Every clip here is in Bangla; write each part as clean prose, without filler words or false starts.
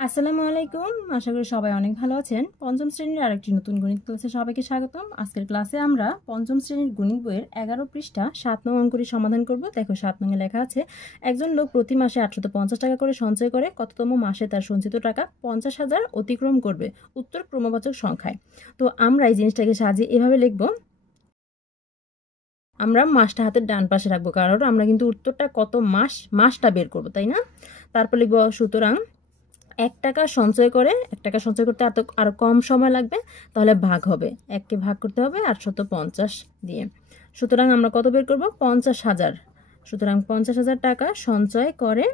আসসালামু আলাইকুম। আশা করি সবাই অনেক ভালো আছেন। পঞ্চম শ্রেণীর আরেকটি নতুন গণিত ক্লাসে সবাইকে স্বাগতম। আজকের ক্লাসে আমরা পঞ্চম শ্রেণীর গণিত বইয়ের 11 পৃষ্ঠা 7 নং অঙ্কটি সমাধান করব। দেখো 7 নং এ লেখা আছে, একজন লোক প্রতি মাসে 850 টাকা করে সঞ্চয় করে কততম মাসে তার সঞ্চিত টাকা 50,000 অতিক্রম করবে? উত্তর ক্রমবাচক সংখ্যায়। তো আমরা এই জিনিসটাকে সাজিয়ে এভাবে লিখব। আমরা মাসটা হাতের ডান পাশে রাখবো, কারণ আমরা কিন্তু উত্তরটা কত মাসটা বের করব, তাই না? তারপর লিখব, সুতরাং 1 টাকা সঞ্চয় করতে আরো কম সময় লাগবে, তাহলে ভাগ হবে, 1কে ভাগ করতে হবে 850 দিয়ে। সুতরাং আমরা কত বের করব? 50,000। সুতরাং 50,000 টাকা সঞ্চয় করে,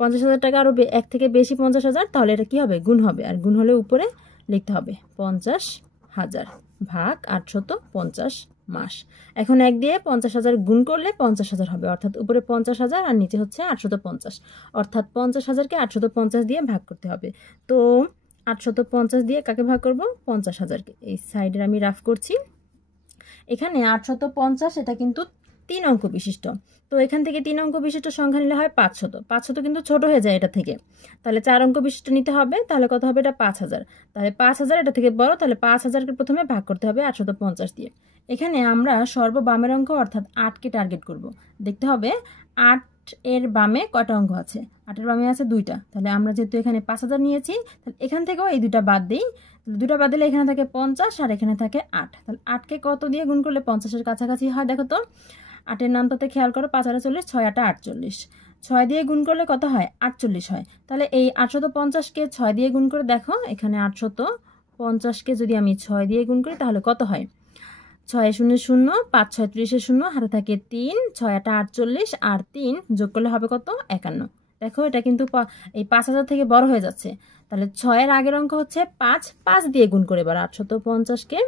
50,000 টাকা আরো 1 থেকে বেশি 50,000, তাহলে এটা কি হবে? গুণ হবে, আর গুণ হলে উপরে লিখতে হবে 50,000 ভাগ 850 মাস। এখন 1 দিয়ে 50,000 গুণ করলে 50,000 হবে, অর্থাৎ উপরে 50,000 আর নিচে হচ্ছে 850, অর্থাৎ 50,000কে 850 দিয়ে ভাগ করতে হবে। তো 850 দিয়ে কাকে ভাগ করব? 50,000কে। এই সাইডে আমি রাফ করছি। এখানে 850 এটা কিন্তু 3 অঙ্ক বিশিষ্ট, তো এখান থেকে 3 অঙ্ক বিশিষ্ট সংখ্যা নিলে হয় 500। 500 কিন্তু ছোট হয়ে যায় এটা থেকে, তাহলে 4 অঙ্ক বিশিষ্ট নিতে হবে। তাহলে কত হবে? এটা 5,000। তাহলে 5,000 এটা থেকে বড়, তাহলে 5,000কে প্রথমে ভাগ করতে হবে 850 দিয়ে। এখানে আমরা সর্ববামের অঙ্ক অর্থাৎ 8কে টার্গেট করব। দেখতে হবে 8 এর বামে কয়টা অঙ্ক আছে। 8 এর বামে আছে 2টা, তাহলে আমরা যেহেতু এখানে 5,000 নিয়েছি, তাহলে এখান থেকেও এই 2টা বাদ দিই। 2টা বাদ দিলে এখানে থাকে 50 আর এখানে থাকে 8। তাহলে 8কে কত দিয়ে গুণ করলে 50-এর কাছাকাছি হয়? দেখো তো, 8-এর নামটাতে খেয়াল করো, 5 আর 40, 6 8 48। 6 দিয়ে গুণ করলে কত হয়? 48 হয়। তাহলে এই 850কে 6 দিয়ে গুণ করে দেখো, এখানে 850কে যদি আমি 6 দিয়ে গুণ করি তাহলে কত হয়? 6 0 0, 5 6 30 0, হাতে থাকে 3, 6 8 48 আর 3 যোগ করলে হবে কত? 51। দেখো এটা কিন্তু এই 5,000 থেকে বড় হয়ে যাচ্ছে। তাহলে 6 এর আগের অঙ্ক হচ্ছে 5, 5 দিয়ে গুণ করে এবার 850কে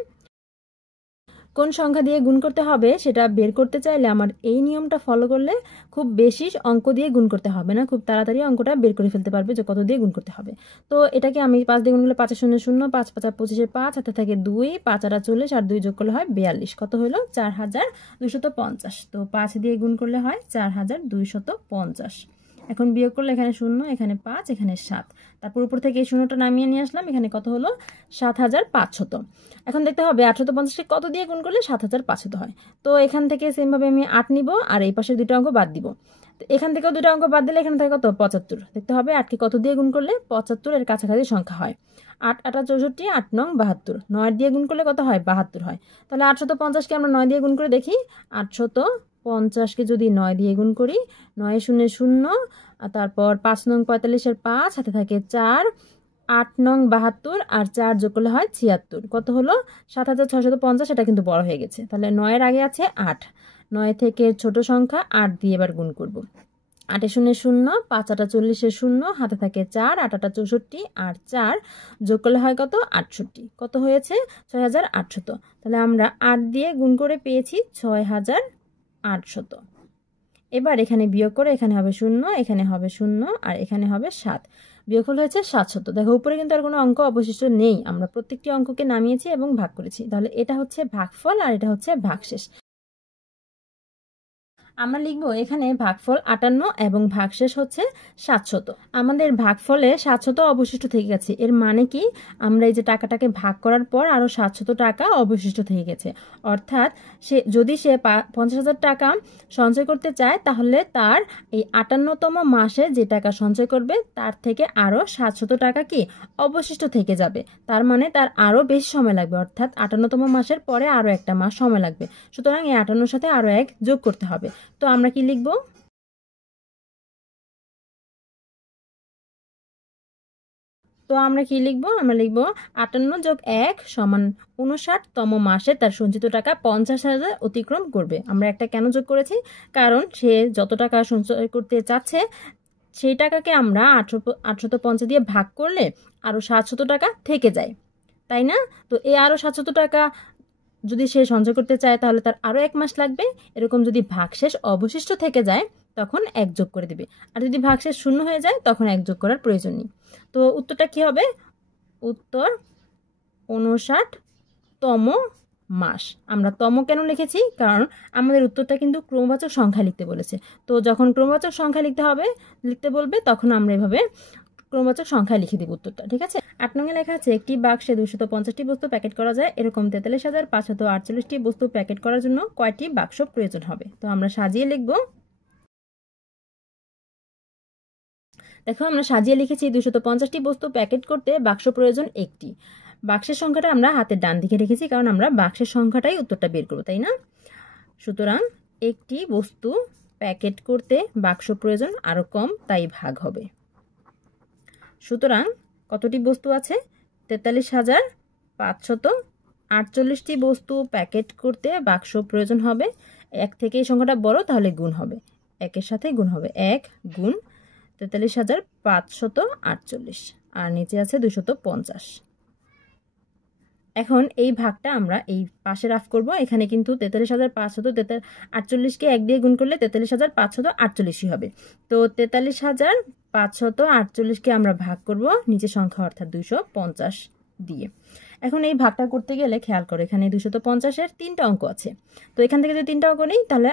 কোন সংখ্যা দিয়ে গুণ করতে হবে সেটা বের করতে চাইলে আমার এই নিয়মটা ফলো করলে খুব বেশি অঙ্ক দিয়ে গুণ করতে হবে না, খুব তাড়াতাড়ি অঙ্কটা বের করে ফেলতে পারবে যে কত দিয়ে গুণ করতে হবে। তো এটাকে আমি 5 দিয়ে গুণ করলে 5 0 0, 5 5 25, 5 হাতে থাকে 2, 5 আর 40 আর 2 যোগ করলে হয় 42। কত হলো? 4,250। তো 5 দিয়ে গুণ করলে হয় 4,250। এখন বিয়োগ করলে এখানে 0, এখানে 5, এখানে 7, তারপর উপর থেকে এই শূন্যটা নামিয়ে নিয়ে আসলাম, এখানে কত হলো? 7,500। এখন দেখতে হবে 850কে কত দিয়ে গুণ করলে 7,500 হয়। তো এখান থেকে সেমভাবে আমি 8 নিব আর এই পাশে 2টা অঙ্ক বাদ দিব। তো এখান থেকেও 2টা অঙ্ক বাদ দিলে এখানে থাকে কত? 75। দেখতে হবে 8কে কত দিয়ে গুণ করলে 75 এর কাছাকাছি সংখ্যা হয়। 8 8 64, 8 9 72, 9 দিয়ে গুণ করলে কত হয়? 72 হয়। তাহলে 850কে আমরা 9 দিয়ে গুণ করে দেখি। 850কে যদি 9 দিয়ে গুণ করি, 9 0 0, তারপর 5 9 45 এর 5, হাতে থাকে 4, 8 9 72 আর 4 যোগ করলে হয় 76। কত হলো? 7,650। এটা কিন্তু বড় হয়ে গেছে, তাহলে 9 এর আগে আছে 8, 9 থেকে ছোট সংখ্যা 8 দিয়ে এবার গুণ করব। 8 0 0, 5 8 40 0, হাতে থাকে 4, 8 8 64 আর 4 যোগ করলে হয় কত? 68। কত হয়েছে? 6,800। তাহলে আমরা 8 দিয়ে গুণ করে পেয়েছি 6,800। এবার এখানে বিয়োগ করে এখানে হবে 0, এখানে হবে 0 আর এখানে হবে 7, বিয়োগফল হয়েছে 700। দেখো উপরে কিন্তু আর কোনো অঙ্ক অবশিষ্ট নেই, আমরা প্রত্যেকটি অঙ্ককে নামিয়েছি এবং ভাগ করেছি। তাহলে এটা হচ্ছে ভাগফল আর এটা হচ্ছে ভাগশেষ। আমরা লিখবো এখানে ভাগফল 58 এবং ভাগশেষ হচ্ছে 700। আমাদের ভাগফলে 700 অবশিষ্ট থেকে গেছে, এর মানে কি? আমরা এই যে টাকাটাকে ভাগ করার পর আরো 700 টাকা অবশিষ্ট থেকে গেছে, অর্থাৎ যদি সে 50,000 টাকা সঞ্চয় করতে চায়, তাহলে তার এই 58তম মাসে যে টাকা সঞ্চয় করবে তার থেকে আরো 700 টাকা কি অবশিষ্ট থেকে যাবে। তার মানে তার আরো বেশি সময় লাগবে, অর্থাৎ 58তম মাসের পরে আরো একটা মাস সময় লাগবে। সুতরাং এই 58-র সাথে আরো 1 যোগ করতে হবে। তো আমরা কি লিখব? আমরা লিখব 58 যোগ 1 সমান 59তম মাসে তার সঞ্চিত টাকা 50,000 অতিক্রম করবে। আমরা একটা কেন যোগ করেছি? কারণ সে যত টাকা সঞ্চয় করতে চাচ্ছে সেই টাকাকে আমরা 850 দিয়ে ভাগ করলে আরো 700 টাকা থেকে যায়, তাই না? তো এই আরো 700 টাকা যদি সে সঞ্চয় করতে চায় তাহলে তার আরো 1 মাস লাগবে। এরকম যদি ভাগশেষ অবশিষ্ট থেকে যায় তখন 1 যোগ করে দিবে, আর যদি ভাগশেষ 0 হয়ে যায় তখন 1 যোগ করার প্রয়োজন নেই। তো উত্তরটা কি হবে? উত্তর 59তম মাস। আমরা তম কেন লিখেছি? কারণ আমাদের উত্তরটা কিন্তু ক্রমবাচক সংখ্যা লিখতে বলেছে। তো যখন ক্রমবাচক সংখ্যা লিখতে বলবে তখন আমরা এভাবে ক্রমবাচক সংখ্যায় লিখে দিব উত্তরটা, ঠিক আছে। 8 নং লেখা আছে একটি বাক্সে 250টি বস্তু প্যাকেট করা যায়, এরকম 43,548টি বস্তু প্যাকেট করার জন্য কয়টি বাক্স প্রয়োজন হবে। তো আমরা সাজিয়ে লিখব। দেখো আমরা সাজিয়ে লিখেছি 250টি বস্তু প্যাকেট করতে বাক্স প্রয়োজন একটি। বাক্সের সংখ্যাটা আমরা হাতের ডান দিকে রেখেছি, কারণ আমরা বাক্সের সংখ্যাটাই উত্তরটা বের করব, তাই না। সুতরাং একটি বস্তু প্যাকেট করতে বাক্স প্রয়োজন আরও কম, তাই ভাগ হবে। সুতরাং কতটি বস্তু আছে? 43,548টি বস্তু প্যাকেট করতে বাক্স প্রয়োজন হবে। 1 থেকে এই সংখ্যাটা বড়, তাহলে গুণ হবে, 1-এর সাথে গুণ হবে, 1 গুণ 43,548 আর নিচে আছে 250। এখন এই ভাগটা আমরা এই পাশে রাফ করব। এখানে কিন্তু 43,548কে 1 দিয়ে গুণ করলে 43,548 হবে। তো 43,548কে আমরা ভাগ করব নিচে সংখ্যা অর্থাৎ 250 দিয়ে। এখন এই ভাগটা করতে গেলে খেয়াল করো, এখানে 250-এর 3টা অঙ্ক আছে। তো এখান থেকে যদি 3টা অঙ্ক নেই তাহলে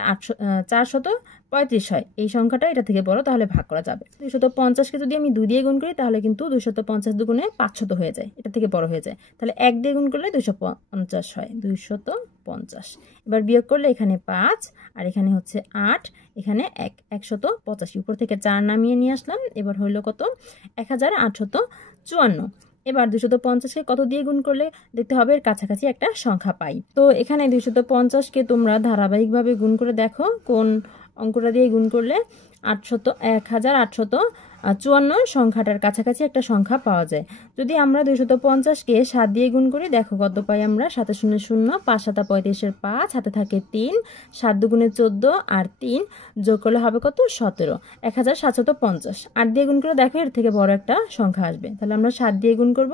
435 হয়। এই সংখ্যাটা এটা থেকে বড়, তাহলে ভাগ করা যাবে। 250কে যদি আমি 2 দিয়ে গুণ করি তাহলে কিন্তু 250 দুগুণে 500 হয়ে যায়, এটা থেকে বড় হয়ে যায়। তাহলে 1 দিয়ে গুণ করলে 250 হয়, 250। এবার বিয়োগ করলে এখানে 5 আর এখানে হচ্ছে 8, এখানে 185। উপর থেকে 4 নামিয়ে নিয়ে আসলাম। এবার হইল কত? 1854। এবার 250কে কত দিয়ে গুণ করলে দেখতে হবে এর কাছাকাছি একটা সংখ্যা পাই। তো এখানে 250কে তোমরা ধারাবাহিকভাবে গুণ করে দেখো কোন অঙ্কটা দিয়ে গুণ করলে 1854 সংখ্যাটার কাছাকাছি একটা সংখ্যা পাওয়া যায়। যদি আমরা 250কে 7 দিয়ে গুণ করি, দেখো কত পাই আমরা? 7 0 0, 5 7 35-এর 5, হাতে থাকে 3, 7 দুগুণে 14 আর 3 যোগ করলে হবে কত? 17, 1750। 8 দিয়ে গুণ করে দেখো এর থেকে বড় একটা সংখ্যা আসবে, তাহলে আমরা 7 দিয়ে গুণ করব।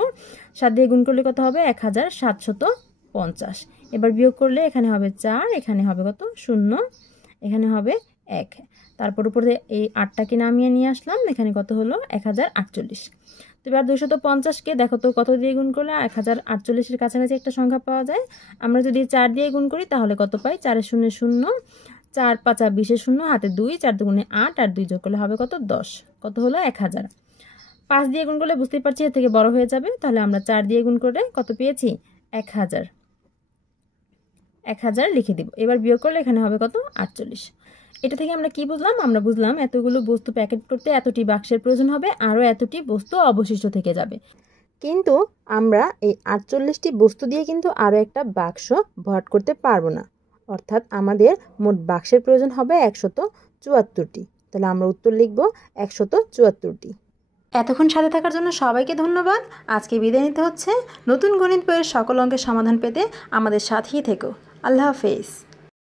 7 দিয়ে গুণ করলে কত হবে? 1750। এবার বিয়োগ করলে এখানে হবে 4, এখানে হবে কত? 0, এখানে হবে 1। তারপর উপরে এই 8টাকে নামিয়ে নিয়ে আসলাম, এখানে কত হলো? 1048। তো এবার 250কে দেখো তো কত দিয়ে গুণ করলে 1048-এর কাছাকাছি একটা সংখ্যা পাওয়া যায়। আমরা যদি 4 দিয়ে গুণ করি তাহলে কত পাই? 4 0 0, 4 5 20, 0 হাতে 2, 4 দুগুণে 8 আর 2 যোগ করলে হবে কত? 10। কত হলো? 1000। 5 দিয়ে গুণ করলে বুঝতেই পারছি এর থেকে বড় হয়ে যাবে, তাহলে আমরা 4 দিয়ে গুণ করে কত পেয়েছি? 1000। 1000 লিখে দিব। এবার বিয়োগ করলে এখানে হবে কত? 48। এটা থেকে আমরা কি বুঝলাম? আমরা বুঝলাম এতগুলো বস্তু প্যাকেট করতে এতটি বাক্সের প্রয়োজন হবে, আরও এতটি বস্তু অবশিষ্ট থেকে যাবে। কিন্তু আমরা এই 48টি বস্তু দিয়ে কিন্তু আরও একটা বাক্স ভরাট করতে পারবো না, অর্থাৎ আমাদের মোট বাক্সের প্রয়োজন হবে 174টি। তাহলে আমরা উত্তর লিখব 174টি। এতক্ষণ সাথে থাকার জন্য সবাইকে ধন্যবাদ। আজকে বিদায় নিতে হচ্ছে। নতুন গণিত বইয়ের সকল অঙ্কের সমাধান পেতে আমাদের সাথেই থেকো। আল্লাহ হাফেজ।